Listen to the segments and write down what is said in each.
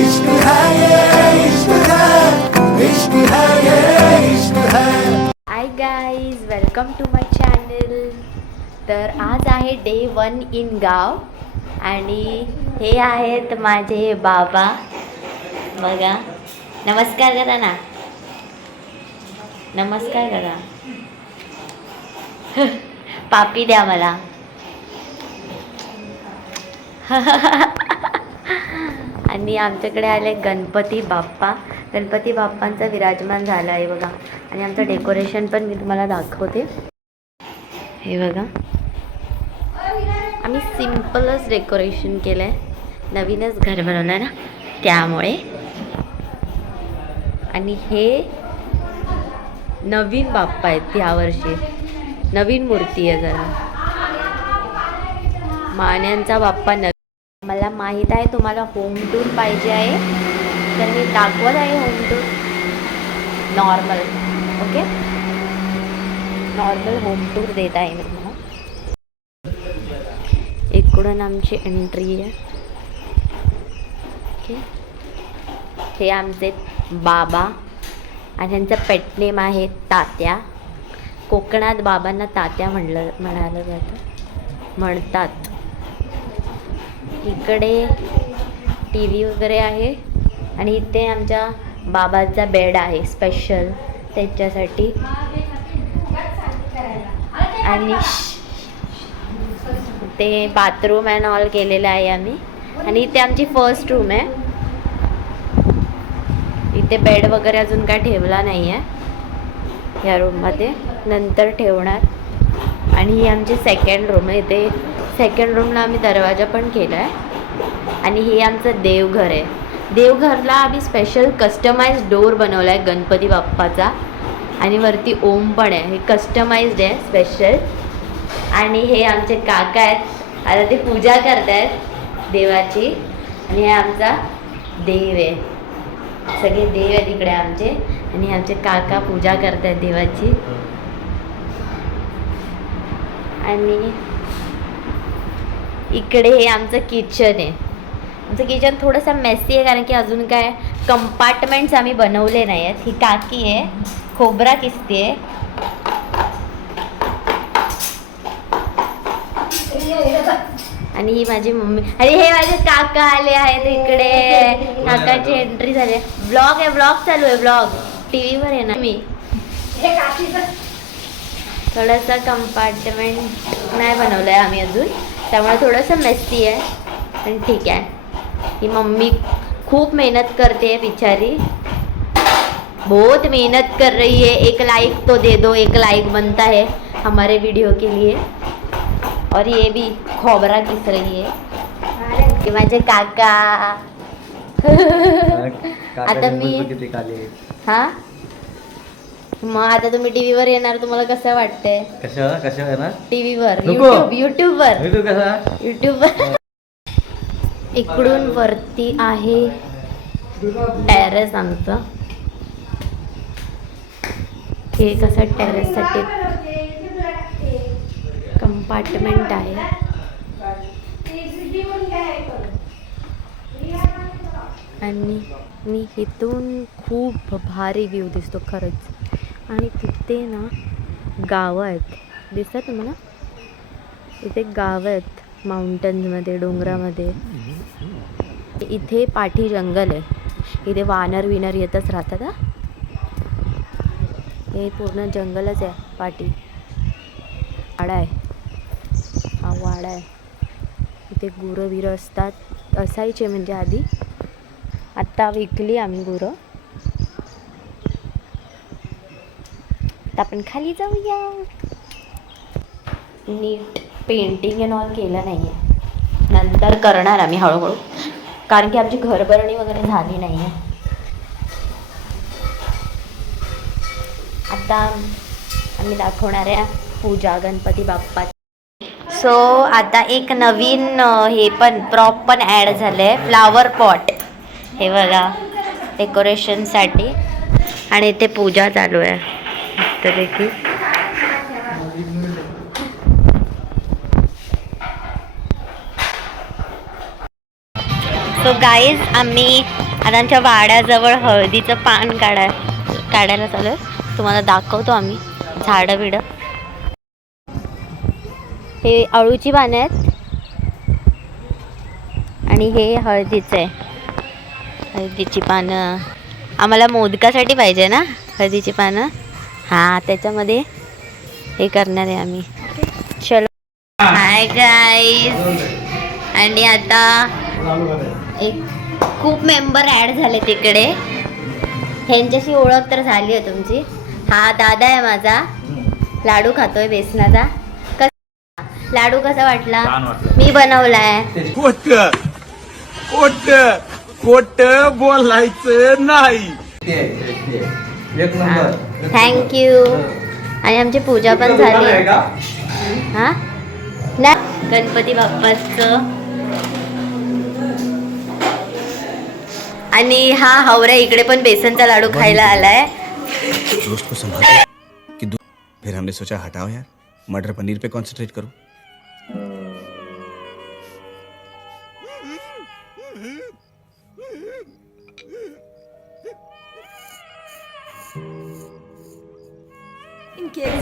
इश्क है ये इश्क है इश्क है ये इश्क है। Hi guys, welcome to my channel. तर आज आहे डे 1 इन गाव आणि हे आहेत माझे बाबा. बघा, नमस्कार करा ना, नमस्कार करा. पापी द्या मला. आणि आमच्याकडे आले गणपती बाप्पा. गणपती बाप्पांचा विराजमान झाला आहे बघा. आणि आमचं डेकोरेशन पण मी तुम्हाला दाखवते. हे बघा, आम्ही सिम्पलच डेकोरेशन केलं आहे. नवीनच घर बनवलं ना त्यामुळे. आणि हे नवीन बाप्पा आहेत यावर्षी, नवीन मूर्ती आहे. जरा मान्यांचा बाप्पा नवीन. मला माहीत आहे तुम्हाला होम टूर पाहिजे आहे, तर मी दाखवत आहे home tour. Normal, okay, normal home tour देत आहे मी तुम्हाला. इकडून आमची एंट्री आहे. ओके, हे आमचे बाबा आणि त्यांचं पेट नेम आहे तात्या. कोकणात बाबांना तात्या म्हणालं म्हणतात. इकडे टी व्ही वगैरे आहे आणि इथे आमच्या बाबांचा बेड आहे स्पेशल त्याच्यासाठी. आणि ते बाथरूम अँड ऑल केलेलं आहे आम्ही. आणि इथे आमची फर्स्ट रूम आहे. इथे बेड वगैरे अजून काय ठेवला नाही आहे या रूममध्ये, नंतर ठेवणार. आणि ही आमची सेकंड रूम आहे. इथे सेकंड रूमला आम्ही दरवाजा पण केला आहे. आणि हे आमचं देवघर आहे. देवघरला आम्ही स्पेशल कस्टमाइज डोर बनवला आहे गणपती बाप्पाचा. आणि वरती ओम पण आहे. हे कस्टमाइज्ड आहे स्पेशल. आणि हे आमचे काका आहेत, आता ते पूजा करत आहेत देवाची. आणि हे आमचा देव आहे. सगळे देव आहेत इकडे आमचे. आणि आमचे काका पूजा करत आहेत देवाची. आणि इकडे हे आमचं किचन आहे. आमचं किचन थोडंसं मेसी आहे कारण की अजून काय कंपार्टमेंट्स आम्ही बनवले नाही आहेत. ही काकी आहे, खोबरा किसते आहे. आणि ही माझी मम्मी. आणि हे माझे काका आले आहेत इकडे. काकाची एंट्री झाली. ब्लॉग आहे, ब्लॉग चालू आहे. ब्लॉग टी व्हीवर आहे ना मी. थोडंसं कंपार्टमेंट नाही बनवलं आहे आम्ही अजून, त्यामुळे थोडंसं मेसी आहे. पण ठीक आहे. ही मम्मी खूप मेहनत करते है बिचारी, बहुत मेहनत कर रही है. एक लाइक तो दे दो, एक लाइक बनता है हमारे वीडियो के लिए. और ये भी खोबरा किस रही है. ये माझे काका. आता मी हां, मग आता तुम्ही टीव्हीवर येणार, तुम्हाला कसं वाटतंय? कशा येणार टीव्हीवर, युट्यूबवर. इकडून वरती आहे टेरेस आमचं. हे कसं टेरेससाठी कंपार्टमेंट आहे. आणि मी इथून खूप भारी व्ह्यू दिसतो खरंच. आणि तिथे ना गावं आहेत, दिसतात तुम्हाला? इथे गावं आहेत माउंटन्समध्ये, डोंगरामध्ये. इथे पाठी जंगल आहे. इथे वानर विनर येतच राहतात. हे पूर्ण जंगलच आहे पाठी. वाडा आहे, हा वाडा आहे. इथे गुरं बिरं असतात, असायचे म्हणजे आधी. आत्ता विकली आम्ही गुरं. आता आपण खाली जाऊया. नीट पेंटिंग अँड ऑल केलं नाही आहे, नंतर करणार आम्ही हळूहळू, कारण की आमची घरभरणी वगैरे झाली नाही आहे. आता आम्ही दाखवणार आहे पूजा गणपती बाप्पा. सो आता एक नवीन हे पण प्रॉप पण ॲड झालं आहे, फ्लावर पॉट. हे बघा डेकोरेशनसाठी. आणि इथे पूजा चालू आहे मस्तपैकी. सो गाईज, आम्ही आता आमच्या वाड्याजवळ हळदीचं पान काढायला चालू आहे. तुम्हाला दाखवतो आम्ही झाडं बिडं. हे अळूची पानं आहेत आणि हे हळदीचं आहे. हळदीची पानं आम्हाला मोदकासाठी पाहिजे ना, हळदीची पानं. हां, त्याच्यामध्ये हे करणार आहे आम्ही. चलो. Hi guys. आणि आता एक खूप मेंबर ॲड झाले तिकडे. ह्यांच्याशी ओळख तर झाली आहे तुमची. हा दादा आहे माझा. लाडू खातोय बेसनाचा. लाडू कसा वाटला? मी बनवलाय. खोट बोलायचं नाही. थँक्यू. आणि आमची पूजा पण झाली. हा ना, गणपती बाप्पाचं. आणि हा हवऱ्या इकडे पण बेसनचा लाडू खायला आलाय. दोस्त को संभाल कि फिर हमने सोचा हटाओ यार, मटर पनीर पे कंसंट्रेट करो.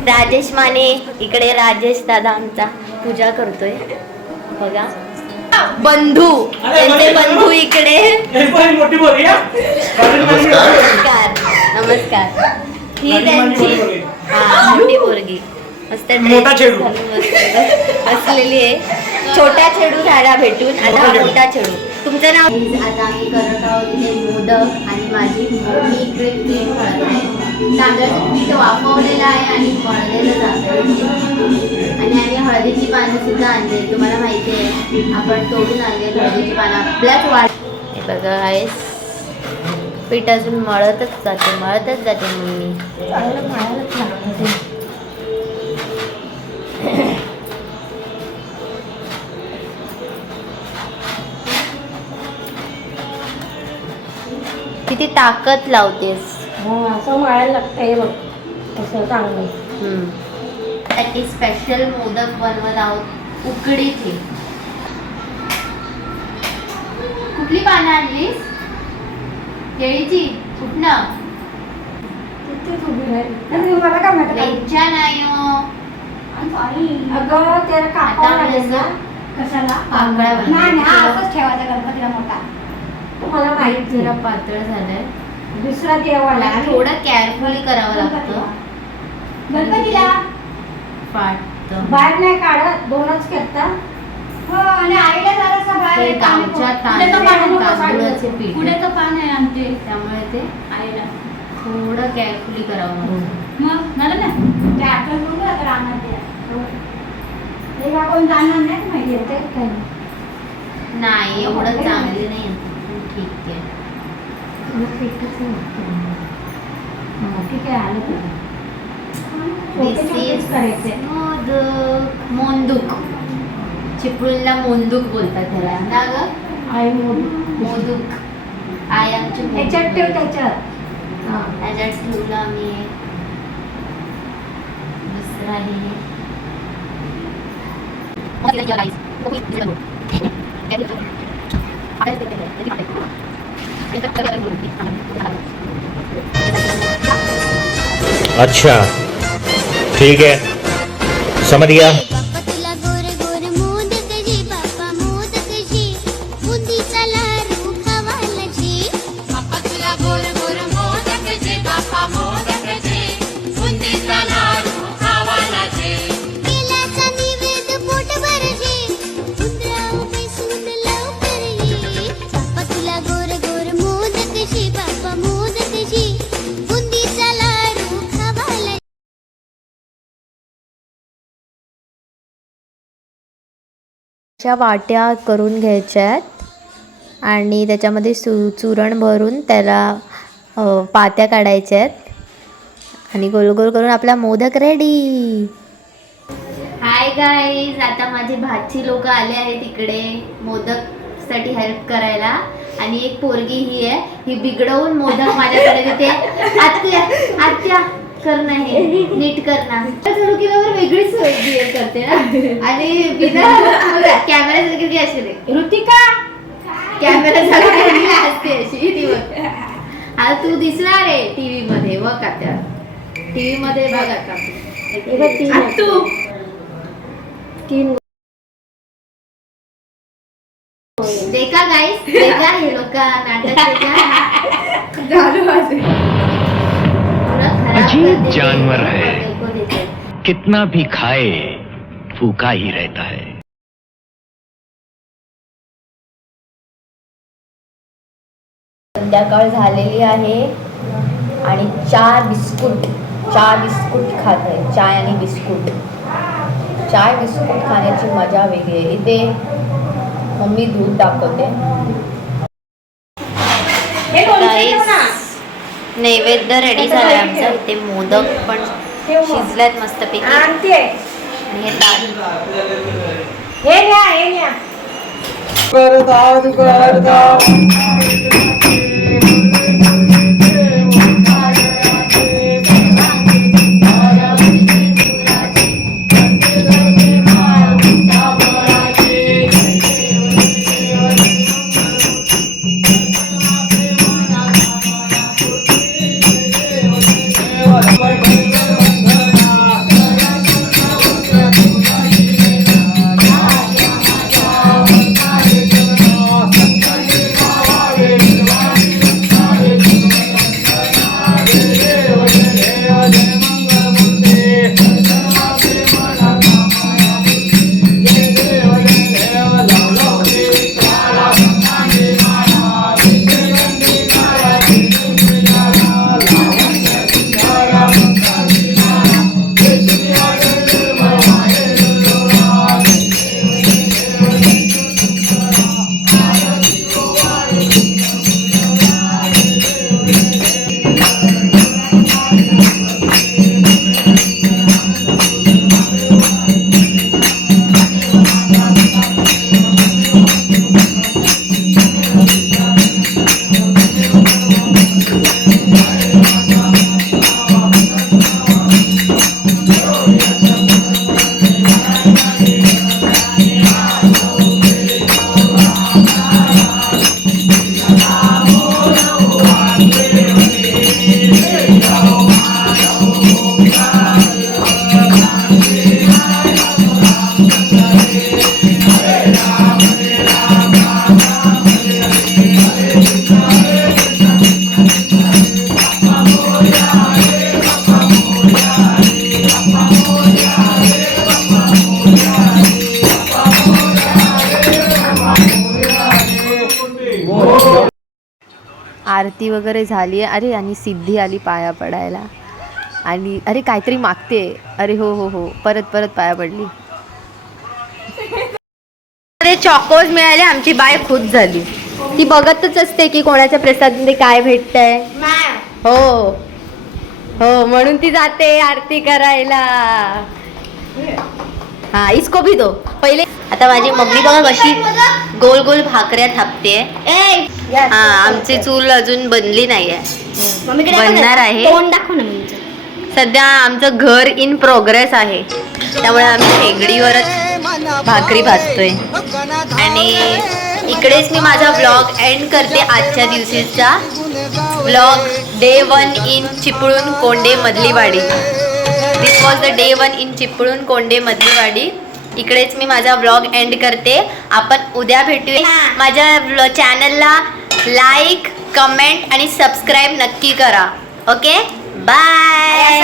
राजेश माने इकडे. राजेश दादा आमचा पूजा करतोय बघा. बंधू, त्यांचे बंधू इकडे. नमस्कार. नमस्कार. ही त्यांची मोठी पोरगी मस्त ड्रेस असलेली आहे. छोटा छेडू झाला भेटून. आता हा मोठा छेडू. तुमचं नाव? आता आम्ही करत आहोत इथे मोदक. आणि माझी मी इकडे प्लेन हळद आहे. तांदळाचं पीठ वाफवलेलं आहे आणि मळलेलं जातं. आणि आम्ही हळदीची पानं सुद्धा आणले. तुम्हाला माहिती आहे आपण तोडून आणले हळदीची पानं आपल्याच वाट. हे बघा आहे पीठ अजून मळतच जाते मम्मी. मळायलाच लागतं ते. किती ताकद लावतेस. असं मळायला लागतं. हे बघ असं चांगलं. त्याची स्पेशल मोदक बनवत आहोत उकडीची. कुठली पानं आणलीस? केळीची? कुठनं? मला काय माहिती? वेलच्या नाही हो. अगं त्याला कापावं लागेल ना. कशाला? पाकळ्या नाही, हा असंच ठेवायचा गणपतीला मोठा. मला माहिती. जरा पातळ झालंय. दुसरा देवाला थोडं केअरफुली करावं लागतं. गणपतीला फाटतं. बाहेर नाही काढत, दोनच करतात. हो, आणि आईला जरासा ते बाहेर गावच्या तांदळाचे पीठ पुढेचं पान आहे आमचे. त्यामुळे ते आईला थोडं केअरफुली करावं लागतं. मग झालं ना ते आठवण करून आता राहणार ते. हे आपण जाणार नाही माहिती आहे ते काही नाही एवढं चांगली नाही ठीक आहे. ठीक आहे. आलं मोदक. मोंदूक. चिपळूणला मोंदूक बोलतात त्याला ना ग. आई मोदूक. आई आमची त्याच्यात ठेव. त्याच्यात ठेवलं आम्ही. दुसरं आहे अच्छा ठीक है, समझ गया. अशा वाट्या करून घ्यायच्या आहेत आणि त्याच्यामध्ये चुरण भरून त्याला पात्या काढायच्या आहेत आणि गोल गोल करून आपला मोदक रेडी. Hi guys. आता माझे भाची लोक आले आहेत इकडे मोदकसाठी हेल्प करायला. आणि एक पोरगी ही आहे, ही बिघडवून मोदक माझ्याकडे देते. आत्या आत्या करना हे नीट करना. सुरू केल्यावर वेगळीच बिहेव करते ना. आणि बिना कॅमेरा किती असते ऋतिका कॅमेरा असते अशी ती हा तू दिसणार आहे टीव्ही मध्ये बघ आता. टीव्ही मध्ये बघ आता. तू तीन देखा गाइस, देखा हे लोक नाटक देखा. अजीब जानवर है, कितना भी खाए फूका ही रहता है. संध्याकाळ झालेली आहे आणि चाय बिस्कुट खात आहे. चाय आणि बिस्कुट. चाय बिस्कुट खाण्याची मजा वेगळी आहे. इथे मम्मी दूध दाखवते. नैवेद्य रेडी झालाय आमचा. इथे मोदक पण शिजल्यात मस्तपैकी. आणि हे ताट. हे घ्या आरती वगैरे झाली आहे. अरे आणि सिद्धी आली पाया पडायला. आणि अरे काहीतरी मागते. अरे हो हो हो परत पाया पडली. अरे चॉकोज मिळाले. आमची बाय खुश झाली. ती बघतच असते की कोणाच्या प्रसादमध्ये काय भेटतंय. हो हो म्हणून ती जाते आरती करायला. हा इसको भी दो पहिले. आता माझी मम्मी बघा कशी गोल गोल भाकऱ्या थापते. हा आमची चूल अजून बनली नाहीये. बनणार आहे. सध्या आमचं घर इन प्रोग्रेस आहे. त्यामुळे आम्ही शेगडीवरच भाकरी भाजतोय. आणि इकडेच मी माझा व्लॉग एंड करते. आजच्या दिवशीचा vlog day 1 in Chiplun Konde Madhaliwadi. This was the day 1 in Chiplun Konde Madhaliwadi. इकडेच मी माझा व्लॉग एंड करते. आपण उद्या भेटूया. माझ्या चॅनलला लाईक कमेंट आणि सबस्क्राईब नक्की करा. Okay bye.